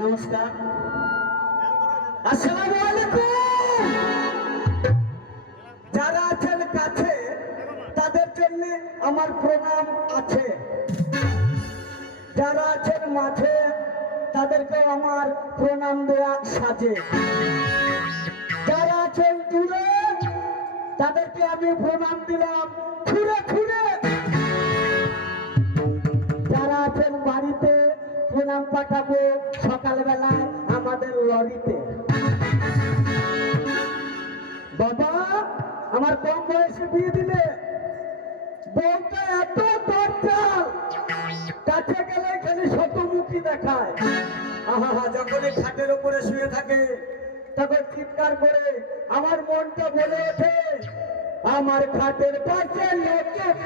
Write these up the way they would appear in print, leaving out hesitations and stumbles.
নমস্কার, আসসালামু আলাইকুম। যারা আছেন কাছে তাদের জন্য আমার প্রণাম আছে, যারা আছেন মাঝে তাদেরকে আমার প্রণাম দেয়া সাজে, যারা আছেন দূরে তাদেরকে আমি প্রণাম দিলাম ছুঁড়ে ছুঁড়ে, যারা আছেন বাড়িতে প্রণাম পাঠাবো সকালবেলায় আমাদের লরিতে। বাবা আমার কম বয়সে বিয়ে দিলে, বউটা এত দরজাল, কাছে গেলে খালি শতমুখী দেখায়। আহা, যখন এই খাটের উপরে শুয়ে থাকে তখন চিৎকার করে আমার মনটা বলে ওঠে, আমার খাটের পাশে নতুন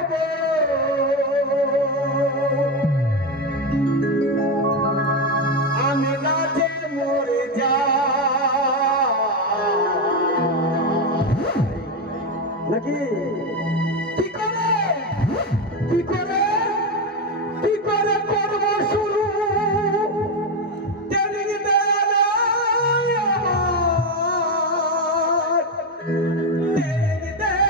আমি লাজে মরে যাই নাকি। কি করে কি করে কি করে করব শুরু, ট্রেনিং দেয়া নাই আমার, ট্রেনিং দেয়া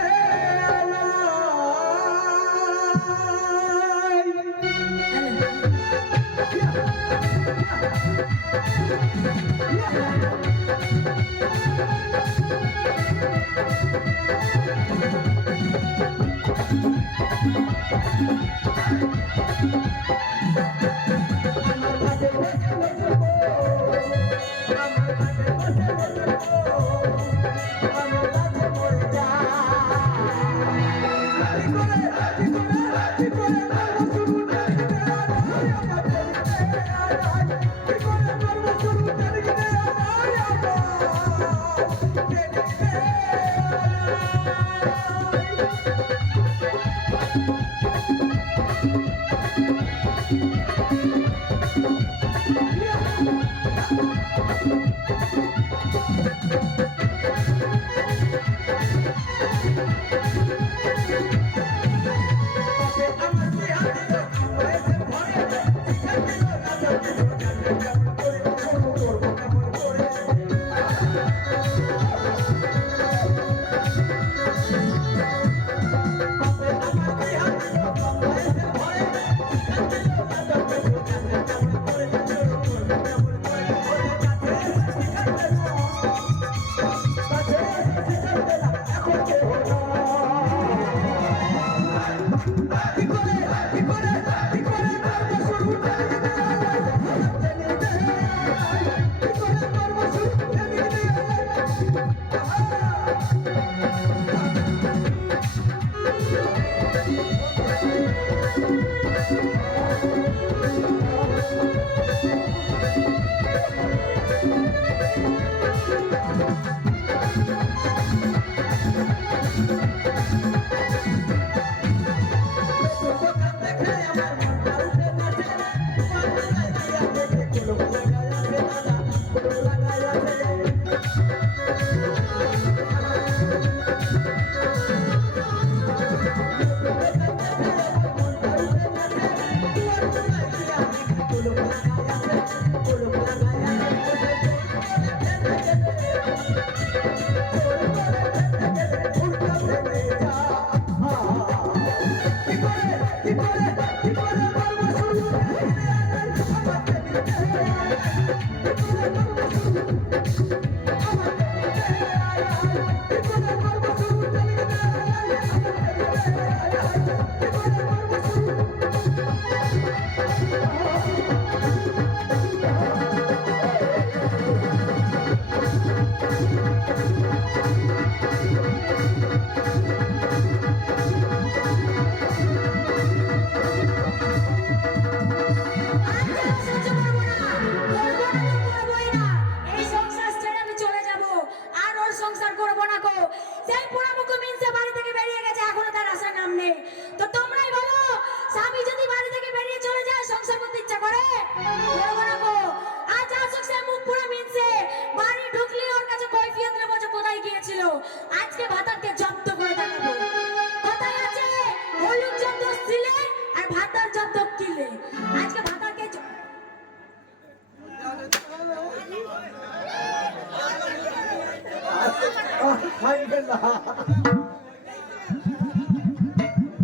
খাইবে না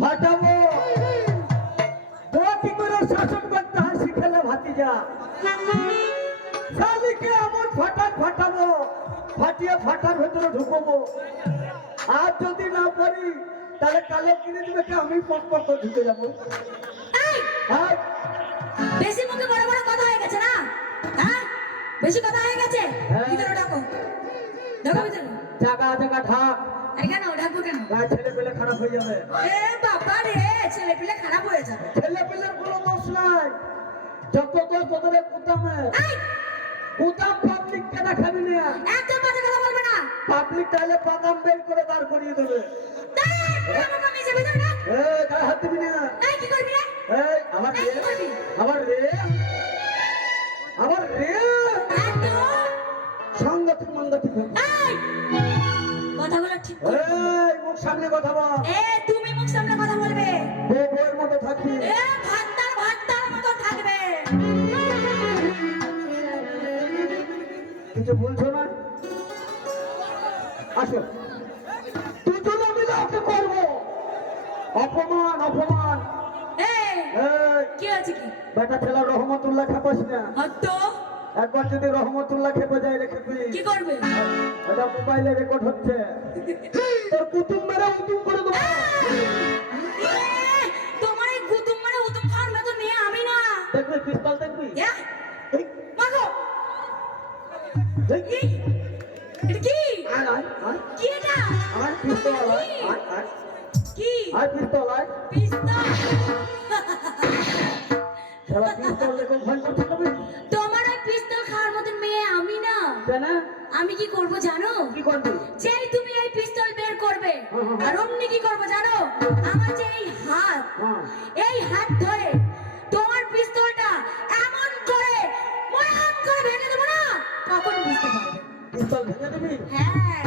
ফাটাবো বউ কি করে শাসন করতে হয় শিখেলে ভাতিজা শালিকে এমন ফাটাবো ফাটিয়ে ফাটার ভেতরে ঢুকবো আর যদি না পারি তাহলে কালো কিনে দিবে কি আমি পক ঢুকে যাবো আর বেশি মুখে বড় বড় কথা হয়ে গেছে না হ্যাঁ বেশি কথা হয়ে গেছে ভিতরে ঢাকো ভিতরে জায়গা ঢাক এখানে ঢাকবো কেন গায়ে ছেলে পেলে খারাপ হয়ে যাবে এ বাবা রে ছেলে পেলে খারাপ হয়ে যাবে ছেলে পেলের কোনো দোষ নাই যত দোষ তোদের কুতামের কুতাম পাবলিককে দেখাবি না একদম বাজে কথা বলবে না পাবলিক তাহলে বাদাম বের করে দাঁড় করিয়ে দেবে গায়ে হাত দিবি না কি করবি রে আমার কি করবি আমার রে সংগঠন মন্দটি কথাগুলো ঠিক করে মুখ সামনে কথা বল তুমি মুখ সামনে কথা বলবে বউয়ের মতো থাকবি ভাতটার মতো থাকবে কিছু বলছো না আসো দুজনে মিলে ওকে করবো অপমান কি আছে কি বেটা ছেলে রহমতুল্লাহ খেপাস না তো একবার যদি রহমতুল্লাহ খেপে যায় রেখে কি করবে এটা মোবাইলে রেকর্ড হচ্ছে তোর কুতুম মেরে উতুম করে দেবো তোমার এই কুতুম মানে উতুম খাওয়ার মতো মেয়ে আমি না দেখবি পিস্তল দেখবি মাগো এটা কি কি এটা আর পিস্তল কি আর পিস্তল পিস্তল শালা পিস্তল দেখো ভয় করতে হবে তোমার ওই পিস্তল খাওয়ার মতো মেয়ে আমি না কেন আমি কি করব জানো কি করবি যেই তুমি এই পিস্তল বের করবে আর অমনি কি করব জানো আমার যে এই হাত ধরে তোমার পিস্তলটা এমন করে মরাম করে ভেঙে দেব না কখন বুঝতে পারবে পিস্তল ভেঙে দিবি হ্যাঁ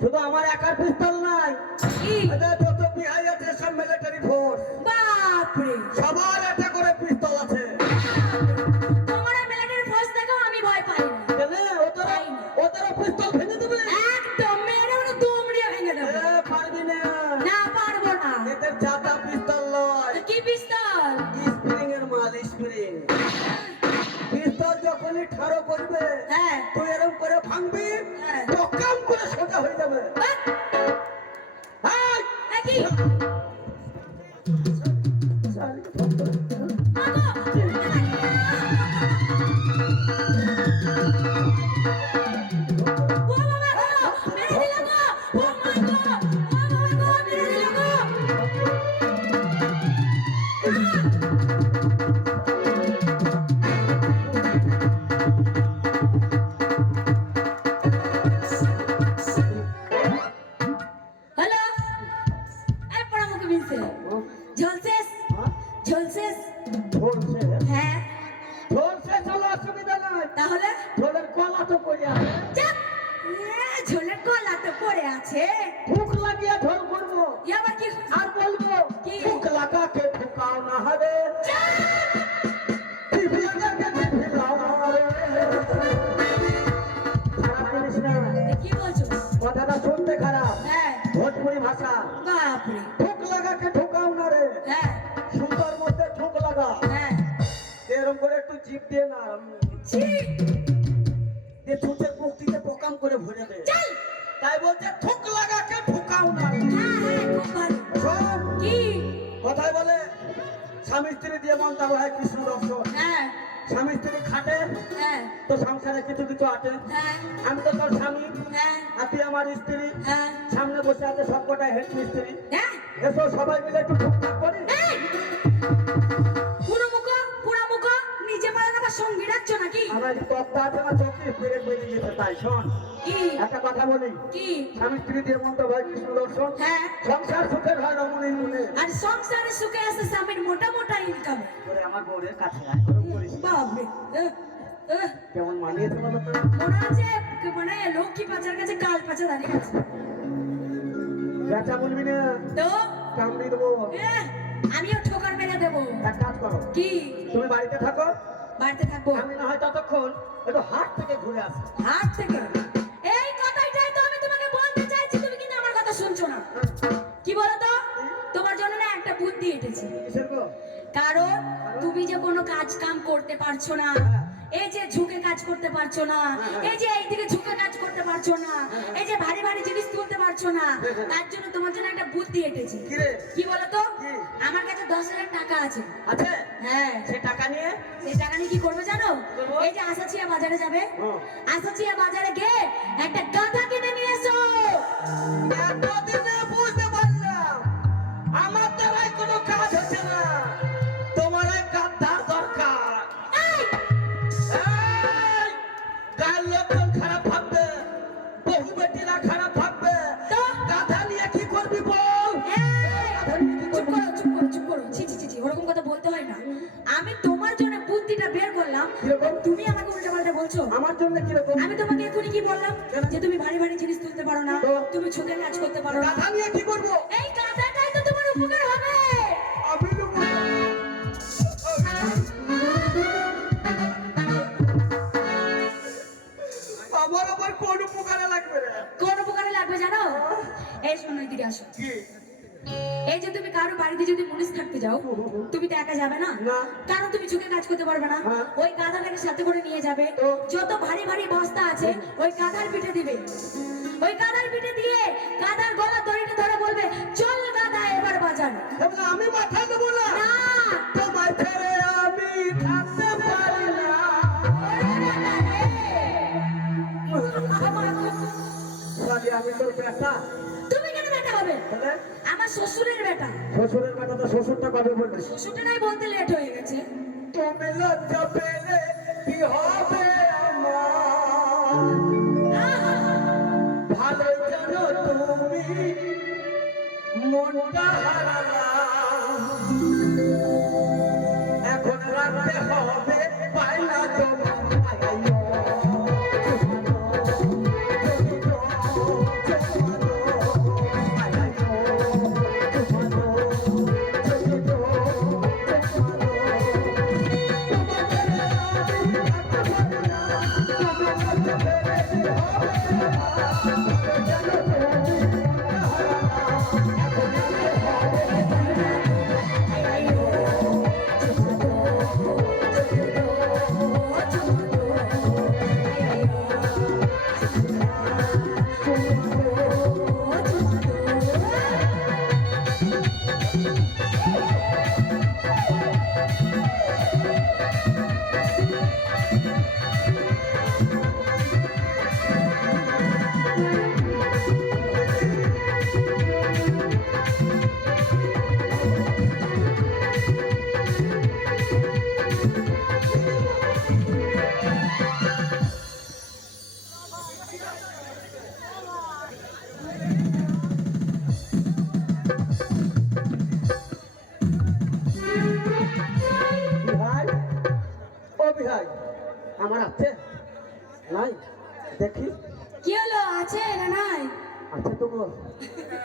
শুধু আমার একার পিস্তল নাই কি এদের যত বিহাই আছে সব মিলিটারি ফোর্স বাপ রে সবার একটা করে পিস্তল আছে তোমার মিলিটারি ফোর্স দেখো আমি ভয় পাই না কেন ওদের পিস্তল ভেঙে দেবে একদম মেরে ওরা দুমড়িয়ে ভেঙে দেব পারবি না না পারবো না এদের জাতা পিস্তল নয় কি পিস্তল স্প্রিং এর মাল স্প্রিং পিস্তল যখনই ঠাড়ো করবে হ্যাঁ তুই এরকম করে ভাঙবি পকাম করে সোজা হয়ে যাবে কি কথাটা শুনতে খারাপ ভোজপুরি ভাষা ঠুক লাগাকে ঠুকাও না রে সুতার মধ্যে ঠুক লাগা এরকম করে একটু জিপ দিয়ে না দিয়ে ঠুটের মুক্তিতে পোকাম করে ভরে দে তাই বলছে ঠুক লাগাকে ঠুকাও না কথায় বলে স্বামী স্ত্রী দিয়ে মনটা হয় কৃষ্ণ দর্শন স্বামী স্ত্রী খাটে তো সংসারে কিছু কিছু আটে আমি তো তোর স্বামী আর তুই আমার স্ত্রী সামনে বসে আছে সবকটাই হেড মিস্ত্রি এসো সবাই মিলে একটু ঠুকঠাক করি সঙ্গী রাখছো নাকি আমার তত্ত্বা আছে না চোখে পেরে বেরিয়ে যেতে তাই শোন একটা কথা বলি স্বামী স্ত্রী দিয়ে মনটা হয় কৃষ্ণ দর্শন সংসার সুখের হয় রমণী মনে আর সংসারে সুখে আছে স্বামীর মোটা মোটা ইনকাম করে আমার বউরের কাছে বাপরে কেমন মানিয়েছে বলো তো মনে হচ্ছে মানে লক্ষ্মী পাচার কাছে কাল পাচা দাঁড়িয়ে আছে বেচা বলবি না তো কামড়ি দেবো আমিও ঠোকার মেরে দেবো এক কাজ করো কি তুমি বাড়িতে থাকো বাড়িতে থাকবো আমি না হয় ততক্ষণ একটু হাট থেকে ঘুরে আসি হাট থেকে এই কথাটাই তো আমি তোমাকে বুদ্ধি এঁটেছি। কিসের গো? কারণ তুমি যে কোনো কাজ কাম করতে পারছো না, এই যে ঝুঁকে কাজ করতে পারছো না, এই যে এইদিকে ঝুঁকে কাজ করতে পারছো না, এই যে ভারী ভারী জিনিস তুলতে পারছো না, তার জন্য তোমার জন্য একটা বুদ্ধি এঁটেছি। কি রে? কি বলো তো? কি? আমার কাছে 10,000 টাকা আছে। আছে? হ্যাঁ। সে টাকা নিয়ে সেই টাকা নিয়ে কি করবে জানো? করবো? এই যে আসাচিয়া বাজারে যাবে, হ্যাঁ। আসাচিয়া বাজারে গিয়ে একটা গাধা কিনে নিয়ে এসো। এতদিনে বুঝতে পারলাম আমার দ্বারাই কোনো কাজ হচ্ছে না, তোমার এক গাধার দরকার। এই, এই, গায়ের লোকজন খারাপ ভাববে, বহু বেটিরা খারাপ ভাববে। তো? গাধা নিয়ে কি করবি বল? এই, গাধা নিয়ে কি চুপ করবি? করো, চুপ করো, চুপ করো। ছি ছি ছি ছি, ওরকম কথা বলতে হয় না। আমি তোমার জন্য বুদ্ধিটা বের করলাম, কিরকম? তুমি আমাকে উল্টাপাল্টা বলছো। আমার জন্য কিরকম? আমি তোমাকে এখনই কি বললাম? কেন? যে তুমি ভারী ভারী জিনিস তুলতে পারো না, তো? তুমি ঝুঁকে কাজ করতে পারো না। গাধা নিয়ে কি করবো? এই গাধাটাই তো তোমার উপকার হবে। আমি নেবো না। আমার আবার কোন উপকারে লাগবে রে? কোন উপকারে লাগবে জানো? এই শোনো, এদিকে আসো। কি? এই যে তুমি কারো বাড়িতে যদি মুনিশ থাকতে যাও, তুমি তো একা যাবে না, না। কারণ তুমি ঝুঁকে কাজ করতে পারবে না। হ্যাঁ। ওই গাধাটাকে সাথে করে নিয়ে যাবে, তো? যত ভারী ভারী বস্তা আছে ওই গাধার পিঠে দিবে, ওই গাধার পিঠে দিয়ে গাধার গলা দড়িটা ধরে বলবে, চল গাধা এবার বাজার। এবার আমি মাথা দেবো না? না, তোমায় ছেড়ে আমি থাকতে পারি না। শালি, আমি তোর বেটা। তুমি কেন বেটা হবে? তাহলে আমার শ্বশুরের বেটা। শ্বশুরের বেটা তো শ্বশুরটা কবে বলবে? শ্বশুরটা নাই বলতে লেট হয়ে গেছে। তুমি লজ্জা পেলে কি হবে আমার? আহা! ভালো জানো তুমি মনটা হারালা। এখন রাখতে হবে পাইলা তোমার পাইলো। বিহাই, ও বিহাই, আমার আছে নাই? দেখি কি হলো, আছে না নাই? আছে তো গো।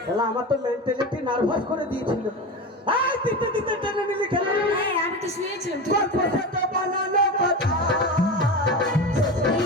তাহলে আমার তো মেন্টালিটি নার্ভাস করে দিয়েছিল। এই দিতে দিতে টেনে নিলি খেলে। এই, আমি তো শুয়েছিলাম। তোর পয়সা তো বানানো কথা। এই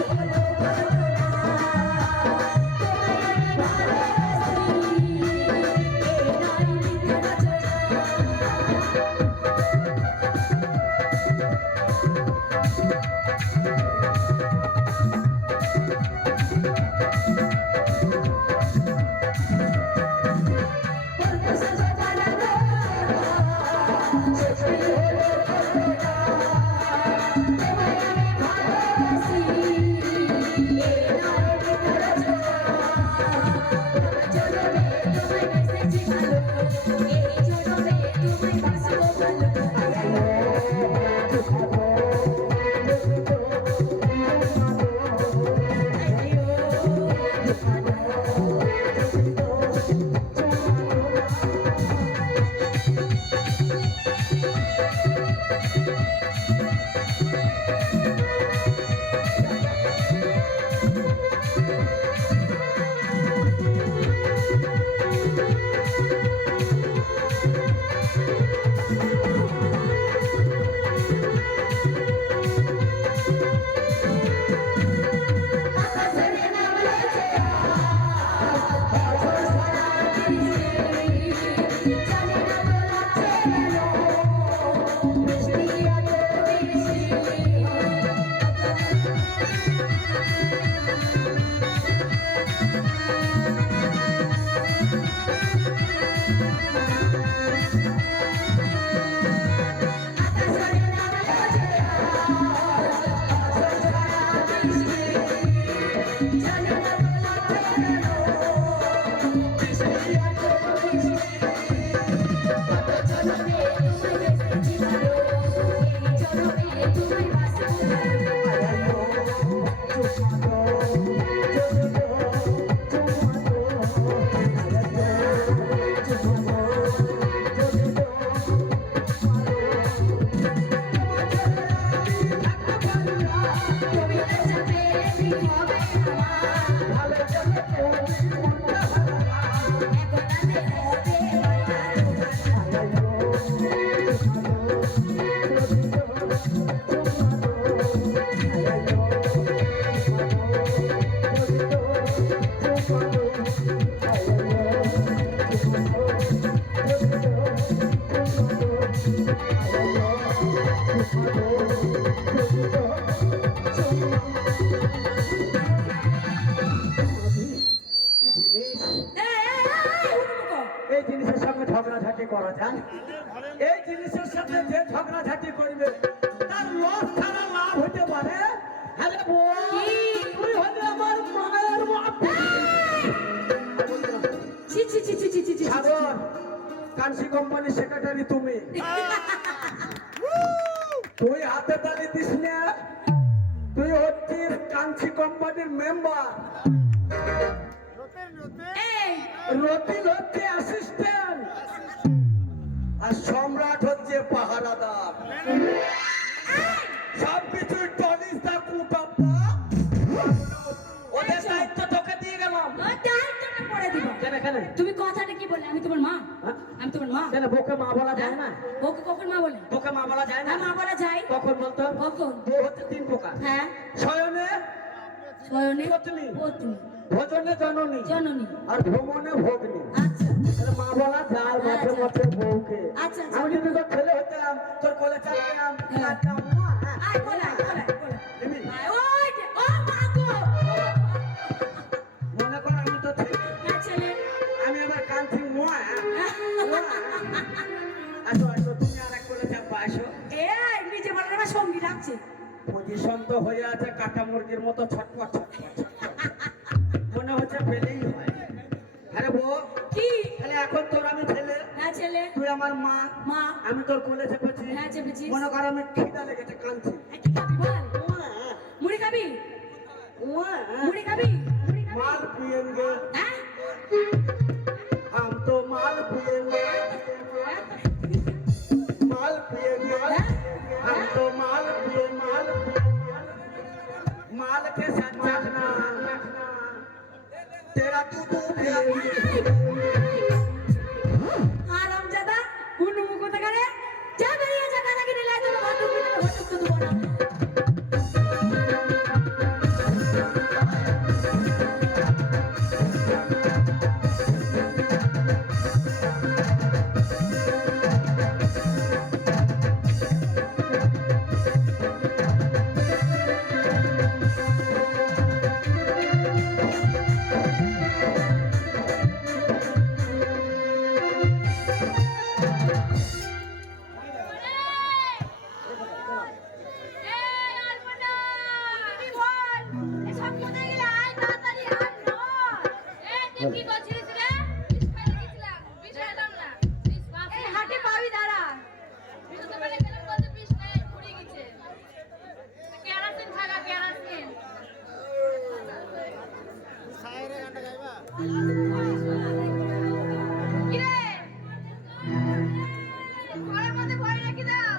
ভালো চলে তুমি মনটা হারালাম। কি জিনিস? এই জিনিসের সঙ্গে ঝগড়াঝাটি করা যায়? এই জিনিসের সাথে যে ঝগড়াঝাটি করবে তার লস ছাড়া লাভ হতে পারে? আরে বল, তুই হলি আমার মায়ের মা। সাগর, কাঞ্চি কোম্পানির সেক্রেটারি তুমি। তুই হাতে তালি দিস না, তুই হচ্ছিস কাঞ্চি কোম্পানির মেম্বার, রতিন হচ্ছে অ্যাসিস্ট্যান্ট, আর সম্রাট হচ্ছে পাহারাদার। সবকিছু টলিস দা কুট অফ দা। ওদের দায়িত্ব তোকে দিয়ে গেলাম। কেন কেন? তুমি কথাটা কি বললে? আমি তোমার মা, হ্যাঁ? আমি তোমার মা। কেন বউকে মা বলা যায় না? ওকে কখন মা বলে? বউকে মা বলা যায় না? মা বলা যায়। কখন বলতো? কখন? বউ হচ্ছে তিন প্রকার। হ্যাঁ, শয়নে শয়নে পত্নী, পত্নী, ভোজনে জননী, জননী। আর ভ্রমণে ভগ্নী। আচ্ছা তাহলে মা বলা যায় মাঝে মাঝে বউকে। আচ্ছা, আচ্ছা। আমি যদি তোর ছেলে হতাম, তোর কোলে চালতাম, হ্যাঁ। কাঁদতাম, মা, হ্যাঁ। আয় বলাই বলাই বলাই। এমনি? ওই ও মা গো। মনে কর আমি তো ছেলে, হ্যাঁ ছেলে। আমি আবার কাঁদছি, মা, মা। আসো আসো, তুমি আর এক কোলে চাপা, আসো। এই নিজে বলার আমার সঙ্গী ডাকছে। পজিশন তো হয়ে আছে কাটা মুরগির মতো ছটপট ছটপট ছটপট। মনে হচ্ছে পেলেই হয়। আরে বউ, কি? তাহলে এখন তোর আমি ছেলে, হ্যাঁ ছেলে। তুই আমার মা, মা। আমি তোর কোলে চেপেছি। হ্যাঁ চেপেছিস। মনে কর আমি খিদা লেগেছে, কাঁদছি। কি খাবি বল? মা, মুড়ি খাবি? মা, মুড়ি খাবি? মুড়ি খাবি? माल पिएंगे হ্যাঁ? हम तो माल पिएंगे, माल पिएंगे, हम तो माल पिए, माल पिएंगे, माल के साथ चखना, तेरा दूध पिएंगे। হারামজাদা, হুনুমু কোথাকার রে? যা বেরিয়ে যা, কানাকি নিলে তোর বন্ধু মিলে ঘটক তো দেবো না। কি করছিস রে? বিষ খাইতে গেছিলাম, বিষ খাইলাম না। বিষ বাপ এই হাটে পাবি দাঁড়া। বিষ তো বলে গেলাম বলতে বিষ নাই পুড়ে গেছে। কেরাসিন থাকা কেরাসিন। সাইরে গানটা গাইবা? কি রে? ঘরের মধ্যে ভরে রেখে দাও।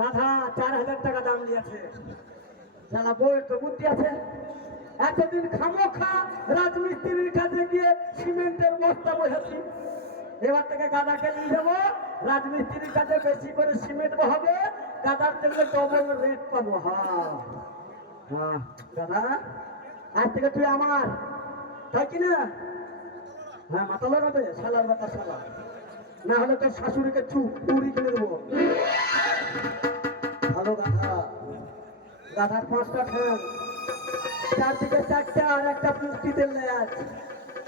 গাধা 4000 টাকা দাম দিয়েছে। জানা বউয়ের তো বুদ্ধি আছে। এতদিন খামোখা রাজমিস্ত্রির কাছে গিয়ে সিমেন্টের বস্তা বসাচ্ছি, এবার থেকে গাধাকে নিয়ে যাবো রাজমিস্ত্রির কাছে, বেশি করে সিমেন্ট বহাবে, গাধার থেকে ডবল রেট পাবো। হ্যাঁ হ্যাঁ গাধা, আজ থেকে তুই আমার, তাই কিনা? হ্যাঁ, মাথা লাগাবে শালার বাতা শালা, না হলে তোর শাশুড়িকে চুরি কিনে দেবো। ভালো গাধা, গাধার 5টা ঠ্যাং, চারদিকে 4টা আর একটা পুষ্টিতে লেজ।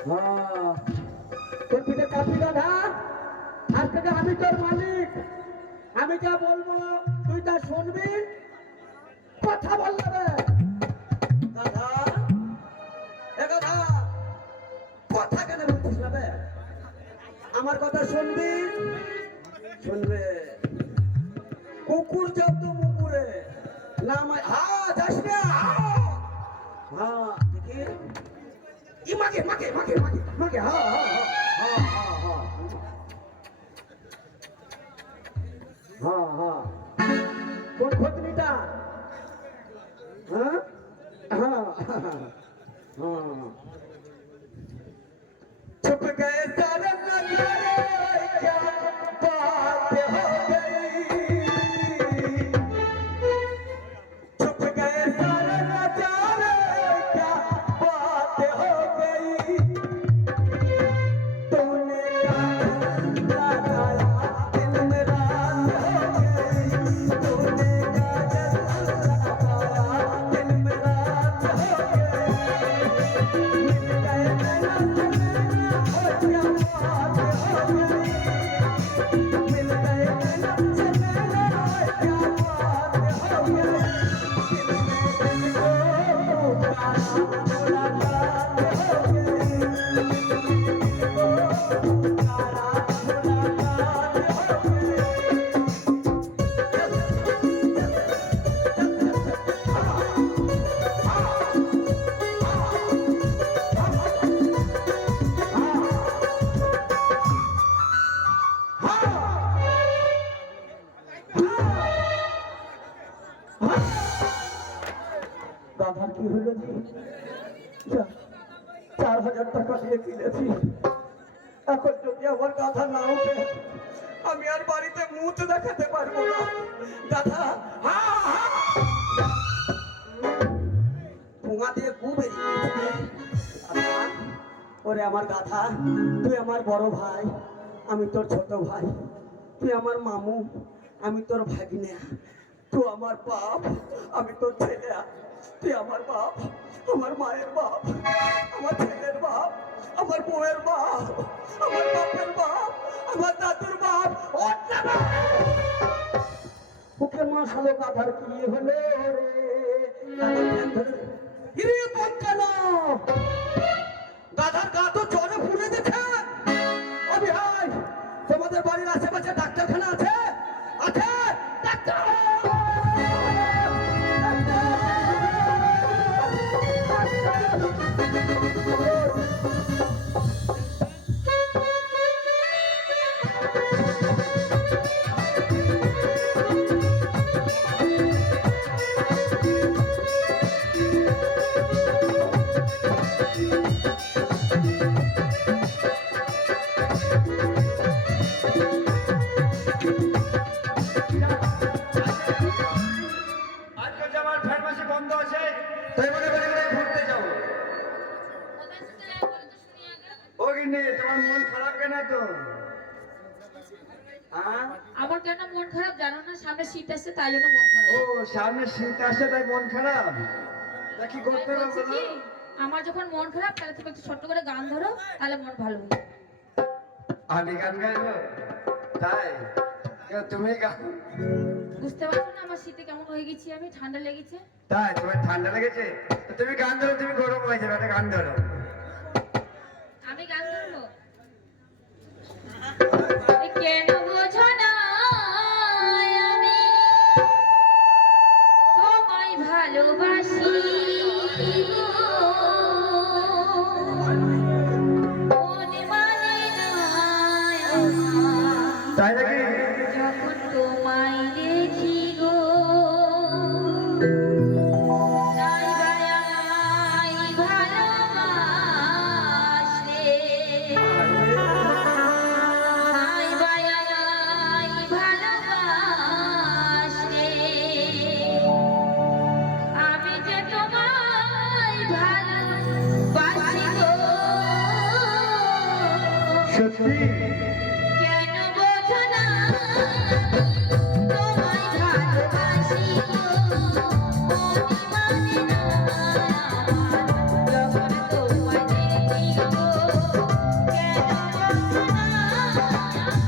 হ্যাঁ, তোর পিঠে কাপি গাধা, আজ থেকে আমি তোর মালিক, আমি যা বলবো তুই তা শুনবি, কথা বললে গাধা। এ গাধা, কথা কেন বলছিস না বে? আমার কথা শুনবি, শুনবে। কুকুর জব্দ মুকুরে না, হ্যাঁ যাস না। হ্যাঁ দেখি, ই মাগে মাগে মাগে মাগে মাগে, হ্যাঁ হ্যাঁ হ্যাঁ হ্যাঁ হ্যাঁ হ্যাঁ, কোন খতমিটা? হ্যাঁ হ্যাঁ হ্যাঁ, छुप गए सारे नजारे, क्या बात हो गई, छुप गए सारे नजारे, क्या बात हो गई, तूने लगाया दिल में रात हो गई, तूने काजल लगाया दिल में रात हो गई, मिल गए नैना से क्या बात हो गई, मिल गए नैना से नैना, क्या बात हो गई, दिल में दिल को काला मुलाकात हो गई, दिल में दिल को काला मुलाकात हो गई। গাধার কি হলো জি? 4000 টাকা দিয়ে কিনেছি, এখন যদি আমার গাধা না উঠে আমি আর বাড়িতে মুখ দেখাতে পারবো না। গাধা ঠোঙা দিয়ে গু বেরিয়ে গেছে। গাধা, ওরে আমার গাধা, তুই আমার বড় ভাই, আমি তোর ছোট ভাই, তুই আমার মামু, আমি তোর ভাগিনা, তুই আমার বাপ, আমি তোর ছেলে, তুই আমার বাপ, আমার মায়ের বাপ, আমার ছেলের বাপ, আমার বউয়ের বাপ, আমার বাপের বাপ, আমার দাদুর বাপ। ওকে মাসালো গাধার কি হলো রে? কেন গাধার গা তো জ্বরে ফুলে গেছে। আমি ভাই, তোমাদের বাড়ির আশেপাশে ডাক্তারখানা আছে? আছে ডাক্তার? আজকে যে আমার ফার্মেসি বন্ধ আছে, তাই বলে বলে বলে ঘুরতে যাবো। কোথায় শুনতে যাই বলো তো শুনি আগে। ও গিন্নি, তোমার মন খারাপ কেন তো? হ্যাঁ? আমার কেন মন খারাপ জানো না? সামনে শীত আসছে তাই জন্য মন খারাপ। ও সামনে শীত আসছে তাই মন খারাপ? তা কি করতে তাই হবে বলছি বলো? কি, আমার যখন মন খারাপ তাহলে তুমি একটু ছোট্ট করে গান ধরো, তাহলে মন ভালো হবে। আমি গান গাইবো? তাই তুমি গান? বুঝতে পারছো না আমার শীতে কেমন হয়ে গেছি, আমি ঠান্ডা লেগেছে। তাই তোমার ঠান্ডা লেগেছে? তো তুমি গান ধরো, তুমি গরম হয়ে যাবে, একটা গান ধরো। আমি গান ধরবো? কেন বোঝো না আমি তোমায় ভালোবাসি, মনে মানে না আমার, তাই নাকি? যখন তোমায় দেখি গো কেন বোঝো না তোমায় ভালোবাসি গো, মনে মানে না আমার যখন তোমায় দেখি গো। কেন বোঝো না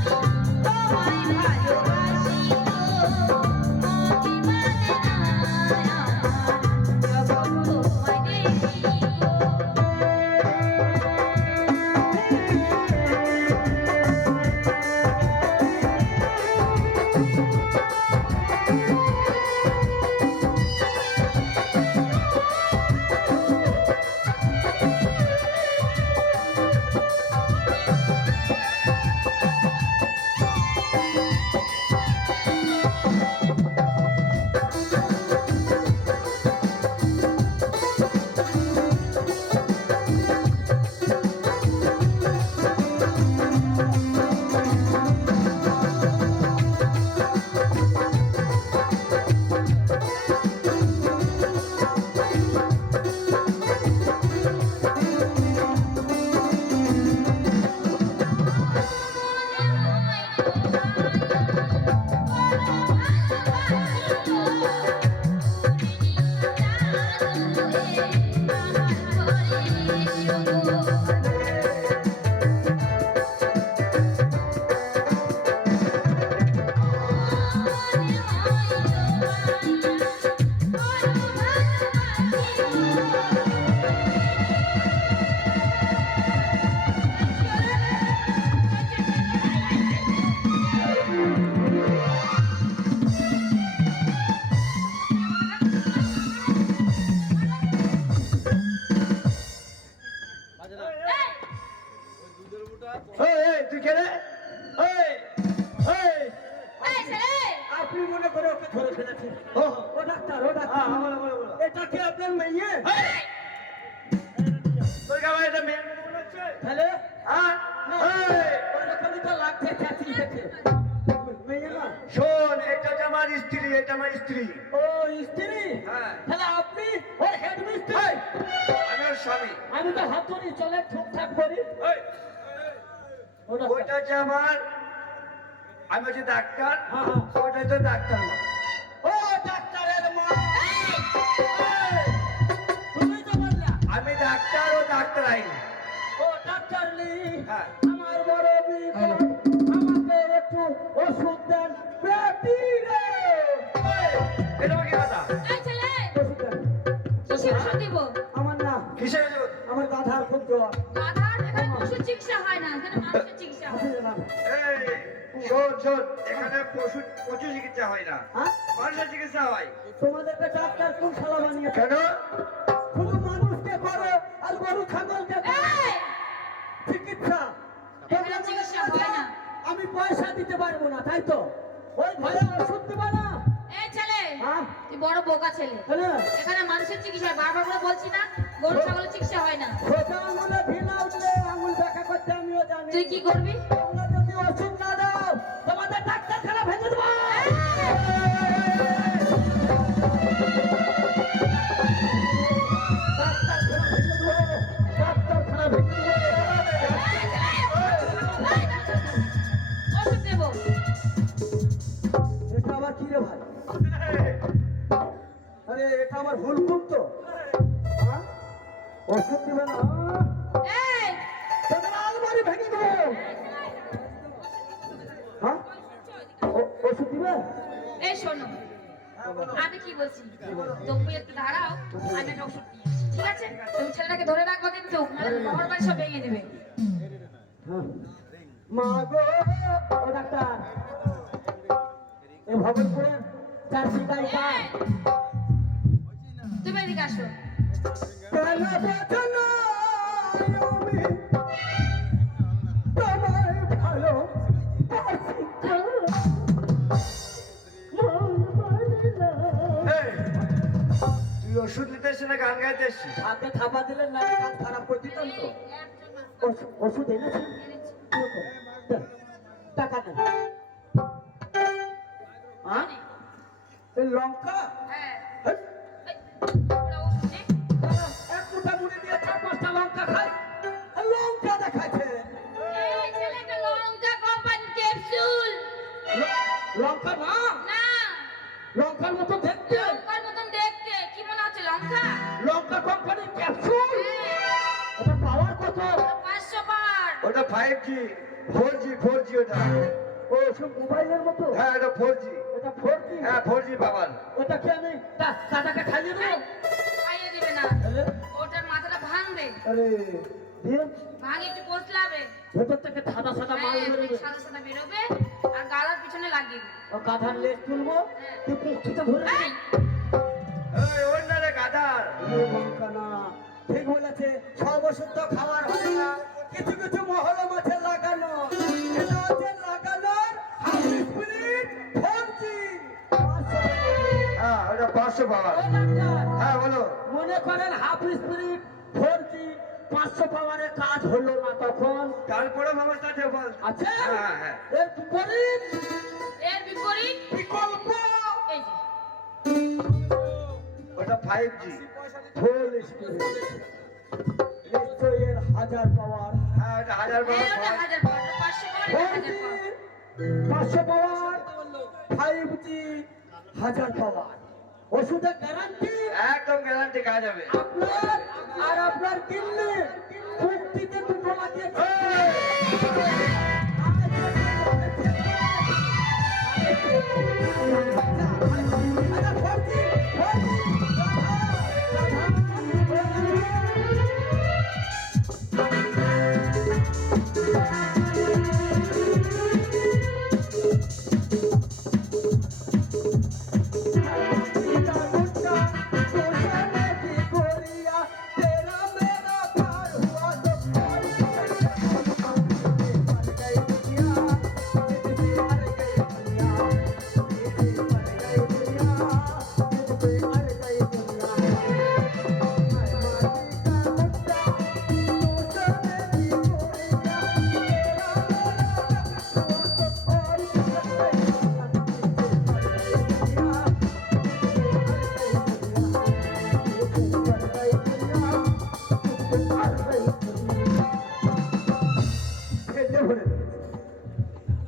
তোমায় ভালোবাসি গো, মনে মানে না আমার যখন তোমায় দেখি গো। তুই কে রে? এই, এই, এই ছেলে, আপনি মনে করে ওকে ধরে ফেলেছেন। ও, ও ডাক্তার, ও ডাক্তার। হ্যাঁ, বলো, বলো, বলো। এটা কি আপনার মেয়ে? এই! তোর কি আমার এটা মেয়ে মনে হচ্ছে? তাহলে হ্যাঁ? এই! ওরকমই তো লাগছে চাকরি থেকে। মেয়ে না? শোন, এটা হচ্ছে আমার স্ত্রী, এটা আমার স্ত্রী। ও স্ত্রী? হ্যাঁ। তাহলে আপনি ওর হেড মিস্ত্রি? আমি ওর স্বামী। আমি তো হাতুড়ি চলে ঠুকঠাক করি। এই, ও ডাক্তার। ওইটা হচ্ছে আমার, আমি হচ্ছে ডাক্তার, হ্যাঁ, হ্যাঁ। ওইটা হচ্ছে ডাক্তার না। ও ডাক্তারের মা। এই, তুমি তো বললা। আমি ডাক্তার ও ডাক্তার আইন। ও ডাক্তার লি। হ্যাঁ। আমার বড় বিপদ, আমাকে একটু ওষুধ দেন বেটি রে। এটা আমার কি কথা? এই ছেলে, ওষুধ দেন। কিসের ওষুধ দিব? আমার না, কিসের ওষুধ? আমার গাধার খুব জ্বর। গাধার এখানে পশুর চিকিৎসা হয় না, এখানে মানুষের চিকিৎসা হয়। আসলে না। এই, শোন, শোন, এখানে পশু চিকিৎসা হয় না, হ্যাঁ? মানুষের চিকিৎসা হয়। তোমাদেরকে ডাক্তার কোন শালা বানিয়েছে? কেন? শুধু মানুষকে করো আর গরু ছাগলকে করো এই, চিকিৎসা। এখানে চিকিৎসা হয় না। আমি পয়সা দিতে পারবো না, তাই তো ওই ভয়ে ওষুধ দিবা না। এই ছেলে, হ্যাঁ? তুই বড় বোকা ছেলে। তাহলে এখানে মানুষের চিকিৎসা হয়, বারবার করে বলছি না, গরু ছাগলের চিকিৎসা হয় না। সোজা আঙুলে ভিনা উঠলে আঙুল দেখা করতে আমিও জানি। তুই কি করবি? তোমরা যদি ওষুধ না দাও তোমাদের ডাক্তারখানা ভেঙে দেবো। ডাক্তারখানা ভেঙে দেবো, ডাক্তারখানা ভেঙে দেবো। ওষুধ দেবো। এটা আবার কি রে ভাই? আরে এটা আমার ভুল খুব তো। হ্যাঁ? ওষুধ দিবে না? এই, তোদের আলমারি ভেঙে দেবো। হ্যাঁ? ওষুধ দিবে? এই শোনো, আমি কি বলছি, তুমি একটু দাঁড়াও, আমি একটা ওষুধ নিয়ে আসছি, ঠিক আছে? তুমি ছেলেটাকে ধরে রাখবো কিন্তু, নাহলে ঘর বাড়ি সব ভেঙে দেবে। হ্যাঁ। মা গো, ও ডাক্তার, এ ভবনপুরের চাষি গাড়িটা তুমি এদিকে আসো। কেন বোঝো না আমি তোমায় ভালো বাসি গো। মন মানে না। এই, তুই ওষুধ নিতে এসছিস না গান গাইতে এসছিস? হাতে থাপা দিলেন না, কাজ খারাপ করে দিতাম তো। ওষুধ এনেছেন? টাকা নেন। হ্যাঁ? এই লঙ্কা হ্যাঁ, হেৎ, এই, ওরা ওষুধ নে। এক মুঠা মুড়ি দিয়ে 4-5টা লঙ্কা খাই, আর লঙ্কা দেখাচ্ছে। এই ছেলেটা লঙ্কার মতো দেখতে, লঙ্কার মতন দেখতে কি মনে হচ্ছে লঙ্কা? লঙ্কা কোম্পানির ক্যাপসুল। এটা পাওয়ার কত? 500 পার। ওটা 5G 4G ওটা। ও সব মোবাইলের মতো। হ্যাঁ এটা 4G। এটা 4G। হ্যাঁ 4G পাবেন। ওটা কি আমি দাদাকে খাইয়ে দেবো? খাইয়ে দিবে না, আরে ওটার মাথাটা ভাঙবে, আরে দিয়ে ভাঙে একটু পোস্টলাবে, ভেতর থেকে সাদা সাদা মাল বেরোবে। সাদা সাদা বেরোবে আর গালার পিছনে লাগিয়ে দিবে। ও গাধার লেজ তুলবো, হ্যাঁ। তুই পুষ্টিতে ধরে এই, এই ওটা রে গাধার। লঙ্কা না, ঠিক বলেছে। সর্বশুদ্ধ খাবার হয় না, কিছু কিছু মহল মাঝে লাগানো। এটা হচ্ছে লাগানোর হাফ স্পিরিট 4G। হ্যাঁ ওটা 500 পাওয়ার। ও ডাক্তার, হ্যাঁ বলো। মনে করেন হাফ স্পিরিট 4G 500 পাওয়ারের কাজ হলো না তখন তারপরে ব্যবস্থা আছে বল। আছে। হ্যাঁ, হ্যাঁ। এর বিপরীত এর বিপরীত বিকল্প এই যে ওটা 5G। ফুল স্পিরিট, নিশ্চয়ই এর 1000 পাওয়ার। হ্যাঁ ওটা 1000 এই পাওয়ার। ওটা 1000 পার, 500 পার, এটা 4G 1000 পার। 500 পাওয়ার, 5G 1000 পাওয়ার। ওষুধের গ্যারান্টি একদম গ্যারান্টি কাজ হবে। আপনার আর আপনার কিনলে মুক্তিতে দুটো লাগিয়ে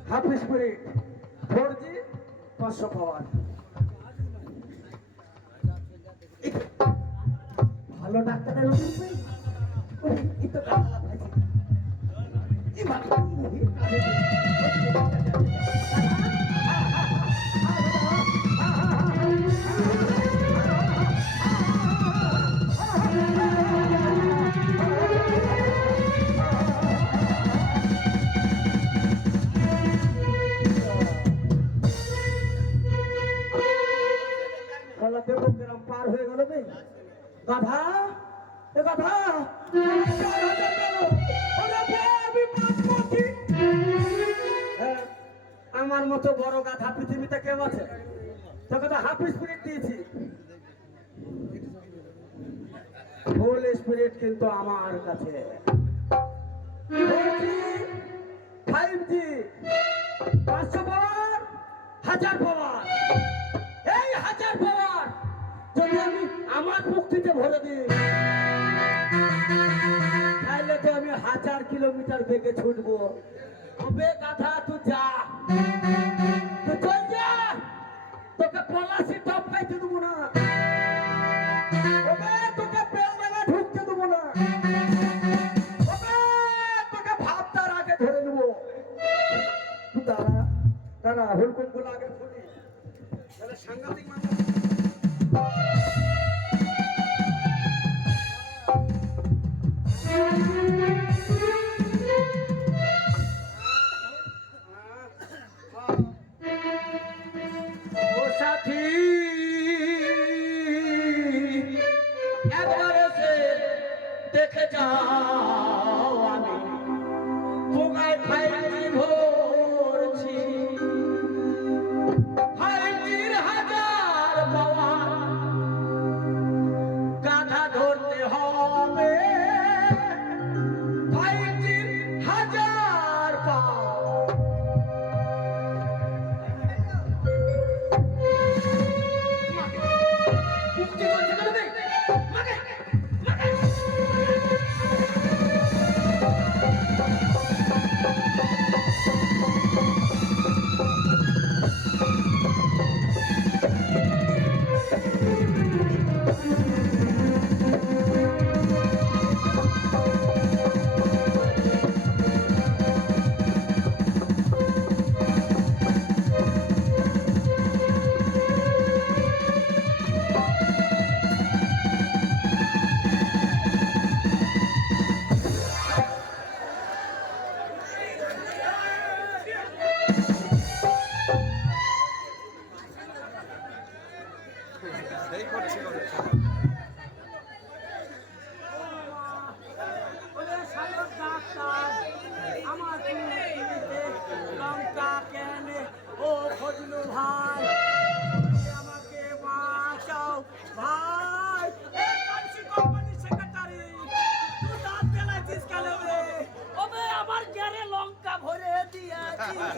হাফ স্পিরিট 4G 500 পাওয়ার। ভালো ডাক্তারের ওষুধ পেয়ে এই তো কালা ভাইছি। এই বাবা, গলা দেবো গ্রাম পার হয়ে গেল বে। গাধা, এ গাধা, হ্যাঁ, আমার মতো বড় গাধা পৃথিবীতে কেউ আছে? তোকে তো হাফ স্পিরিট দিয়েছি, ফুল স্পিরিট কিন্তু আমার কাছে। 4G 5G 500 পাওয়ার, 1000 পাওয়ার। এই 1000 পাওয়ার যদি আমি আমার মুক্তিতে ভরে দিই তাহলে তো আমি 1000 কিলোমিটার বেগে ছুটবো। তবে গাধা তুই যা, তুই চল যা, তোকে পলাশি টপকাইতে দেবো না। তবে তোকে বেলডাঙা ঢুকতে দেবো না। তবে তোকে ভাবতার আগে ধরে নেবো। তুই দাঁড়া দাঁড়া, হুলকুম গুলো আগে খুলি, তাহলে সাংঘাতিক মানুষ। ও সাথী, একবার এসে দেখে যাও, আমি পোগায় ফাইজি ভরছি। 1000 পাওয়ার গাধা ধরতে হবে, 1000 পাওয়ার। মুক্তি করতে গেলে ওরে সায়ক ডাক্তার, আমার চুলতে লঙ্কা কেনে ও ফজলু ভাই, তুমি আমাকে বাঁচাও ভাই। এ কাঞ্চি কোম্পানি সেক্রেটারি, তুই দাঁত গেলাইছিস কেন রে? ওবে আমার গেরে লঙ্কা ভরে দিয়েছিস।